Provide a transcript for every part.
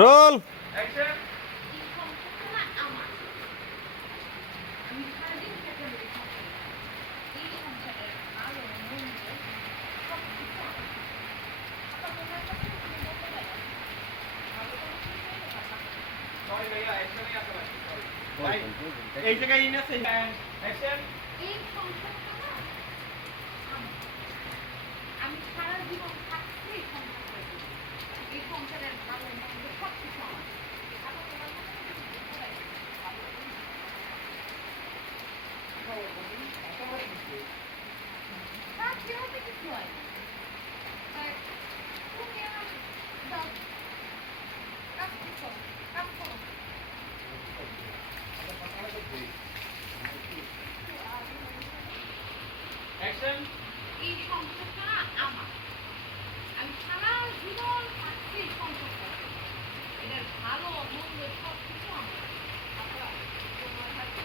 Role. এই জায়গায় in আছে অ্যাকশন। এই সংসারটা না আমি সারা জীবন থাকতে এই সংসার করে দিই। এই সংসারের ভালো মন্দ সব কিছু আমার। আবার তোমার মনে হয় কিছু বুঝতে পারি না। তা যেহেতু কিছু হয় না। তুমি আমার দাও কাজ করো কাজ করো। অ্যাকশন। এই সংসারটা আমার। আমি সারা জীবন থাকতে এই সংসার করে দিই। এটার ভালো মন্দ সব কিছু আমার। আপনারা তোমার হাতে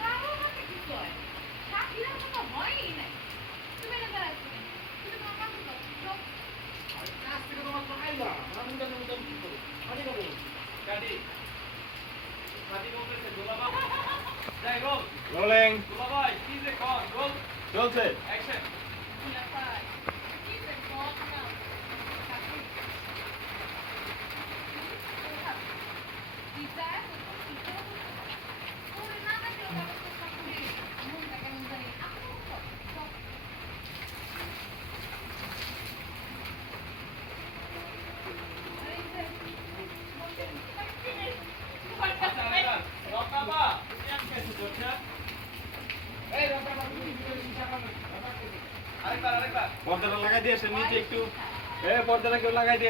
কারো হাতে কিছু হয় না। সাথীরা তো হয়ই নাই। তুমি না দাঁড়াচ্ছ কেন? তুমি তোমার কাছে যাও। যাও। কাজ থেকে তোমার পাইবা আমি তো কি করব আমি করব গাড়ি গাড়ি বলতেছে গোলাবা যাই রোল। রোলিং। গোলাবাই কি যে কর রোল চলছে। অ্যাকশন। না পাই। কি যে কর না। সাথী। কি চায়? কি চায়? ওরে না দেখলে ভালো তো সাথী। মনটা কেমন জানি আপনি কর। যাও। আরে এই যে বলতে রকাবা তুমি আজকে এসেছো আচ্ছা এই রকাবা তুমি ভিতরে শিশা করো আরেকবার পর্দাটা লাগাই দিয়েছে নিচে একটু। পর্দাটা কেউ লাগাই দিয়ে।